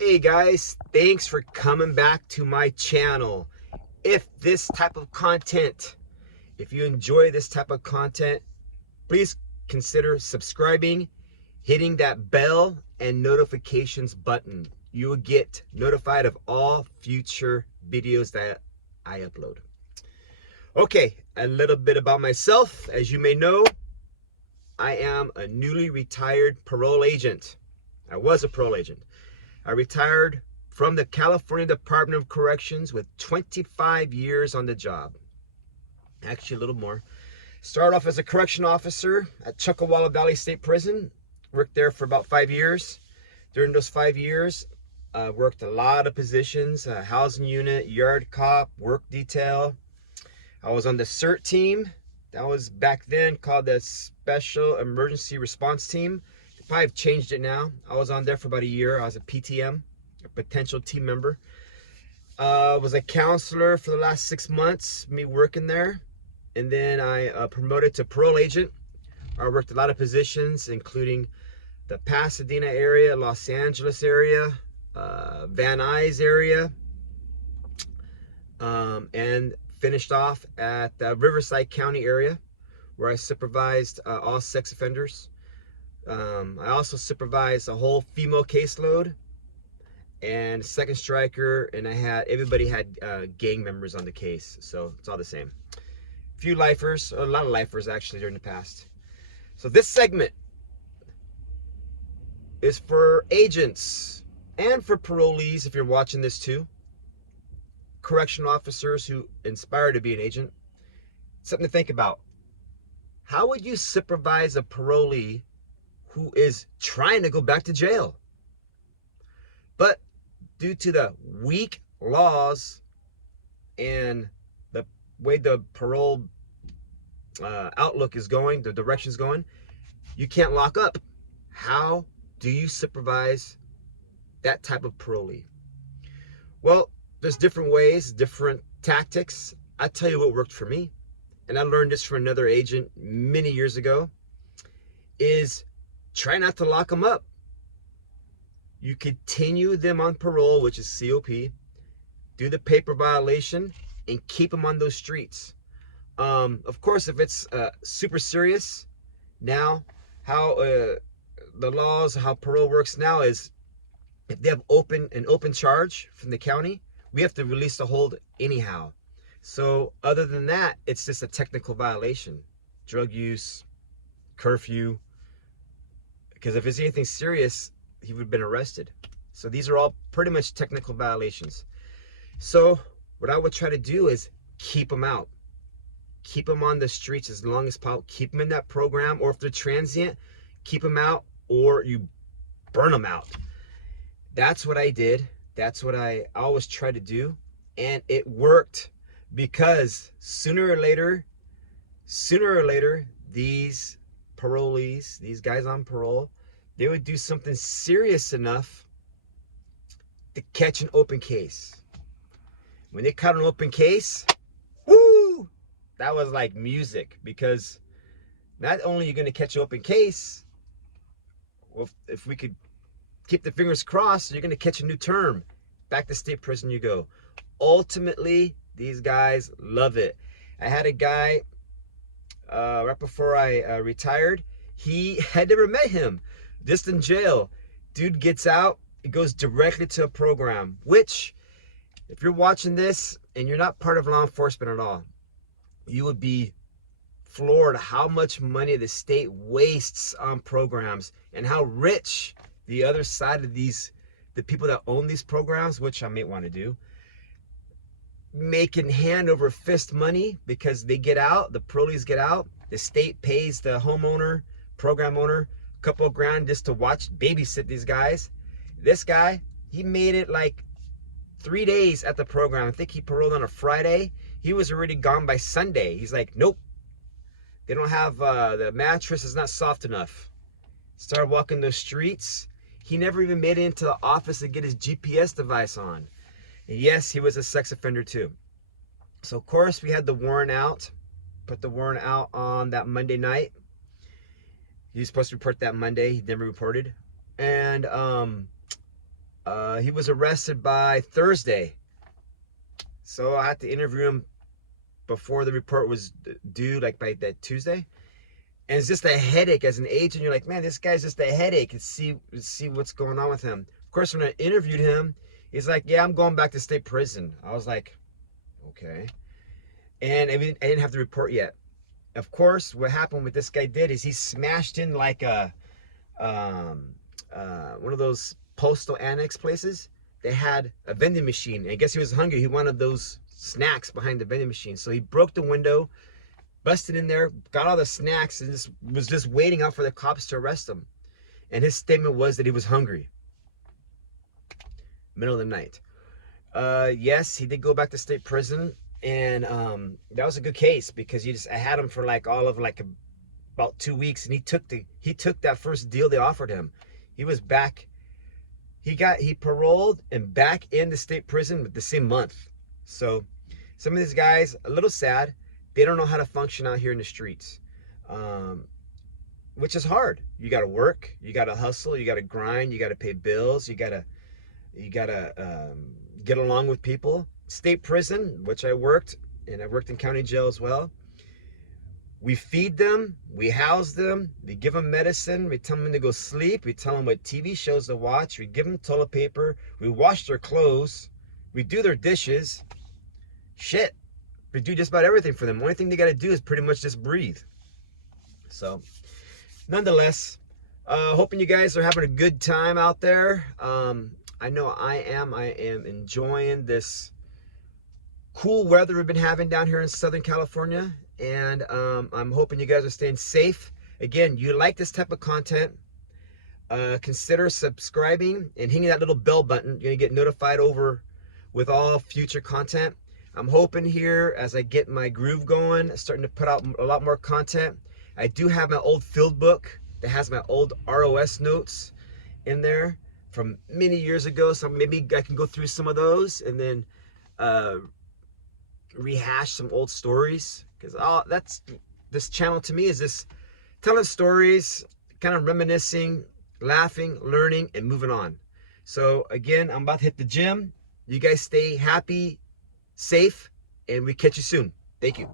Hey guys, thanks for coming back to my channel. If this type of content, if you enjoy this type of content, please consider subscribing, hitting that bell and notifications button. You will get notified of all future videos that I upload. Okay, a little bit about myself. As you may know, I am a newly retired parole agent. I was a parole agent. I retired from the California Department of Corrections with 25 years on the job. Actually, a little more. Started off as a correction officer at Chuckawalla Valley State Prison. Worked there for about 5 years. During those 5 years, worked a lot of positions, housing unit, yard cop, work detail. I was on the CERT team. That was back then called the Special Emergency Response Team. They probably have changed it now. I was on there for about a year. I was a PTM, a potential team member. Was a counselor for the last 6 months, me working there. And then I promoted to parole agent. I worked a lot of positions, including the Pasadena area, Los Angeles area, Van Nuys area, and finished off at the Riverside County area, where I supervised all sex offenders. I also supervised a whole female caseload and second striker, and everybody had gang members on the case, so it's all the same. A few lifers, a lot of lifers actually during the past. So this segment is for agents and for parolees, if you're watching this too, correctional officers who aspire to be an agent. Something to think about. How would you supervise a parolee who is trying to go back to jail, but due to the weak laws and the way the parole outlook is going, the direction is going, you can't lock up? How do you supervise that type of parolee? Well, there's different ways, different tactics. I'll tell you what worked for me, and I learned this from another agent many years ago, is try not to lock them up. You continue them on parole, which is COP, do the paper violation, and keep them on those streets. Of course, if it's super serious, now how the laws, how parole works now is, if they have an open charge from the county, we have to release the hold anyhow. So other than that, it's just a technical violation, drug use, curfew. Because if it's anything serious, he would have been arrested. So these are all pretty much technical violations. So what I would try to do is keep them out. Keep them on the streets as long as possible. Keep them in that program, or if they're transient, keep them out, or you burn them out. That's what I did. That's what I always try to do. And it worked, because sooner or later, these parolees, these guys on parole, they would do something serious enough to catch an open case. When they caught an open case, woo, that was like music, because not only are you going to catch an open case, well, if we could keep the fingers crossed, you're going to catch a new term. Back to state prison you go. Ultimately, these guys love it. I had a guy right before I retired. I'd never met him, just in jail. Dude gets out, it goes directly to a program, which, if you're watching this and you're not part of law enforcement at all, you would be floored how much money the state wastes on programs, and how rich the other side of the people that own these programs, which I may want to do, making hand over fist money because they get out, the parolees get out, the state pays the homeowner, program owner, a couple of grand just to watch, babysit these guys. This guy, he made it like 3 days at the program. I think he paroled on a Friday. He was already gone by Sunday. He's like, nope, they don't have, the mattress is not soft enough. Started walking those streets. He never even made it into the office to get his GPS device on. And yes, he was a sex offender too. So of course we had the warrant out, put the warrant out on that Monday night. He was supposed to report that Monday. He never reported. And He was arrested by Thursday. So I had to interview him before the report was due, like by that Tuesday. And it's just a headache as an agent. You're like, man, this guy's just a headache. And see what's going on with him. Of course, when I interviewed him, he's like, yeah, I'm going back to state prison. I was like, okay. And I didn't have the report yet. Of course, what happened with this guy is he smashed in like a one of those postal annex places. They had a vending machine. And I guess he was hungry. He wanted those snacks behind the vending machine. So he broke the window, busted in there, got all the snacks, and was just waiting out for the cops to arrest him. And his statement was that he was hungry. Middle of the night. Yes, he did go back to state prison, and that was a good case because I had him for like all of like about 2 weeks, and he took that first deal they offered him. He was back. He paroled and back into state prison with the same month. So some of these guys, a little sad. They don't know how to function out here in the streets, which is hard. You got to work, you got to hustle, you got to grind, you got to pay bills, you got to get along with people. State prison, which I worked, and I worked in county jail as well. We feed them, we house them, we give them medicine, we tell them to go sleep, we tell them what TV shows to watch, we give them toilet paper, we wash their clothes, we do their dishes. Shit. We do just about everything for them. The only thing they got to do is pretty much just breathe. So, nonetheless, hoping you guys are having a good time out there. I know I am. I am enjoying this cool weather we've been having down here in Southern California. And I'm hoping you guys are staying safe. Again, you like this type of content, consider subscribing and hitting that little bell button. You're going to get notified with all future content. I'm hoping here, as I get my groove going, starting to put out a lot more content. I do have my old field book that has my old ROS notes in there from many years ago. So maybe I can go through some of those and then rehash some old stories. Because this channel to me is just telling stories, kind of reminiscing, laughing, learning, and moving on. So again, I'm about to hit the gym. You guys stay happy, safe, and we catch you soon. Thank you.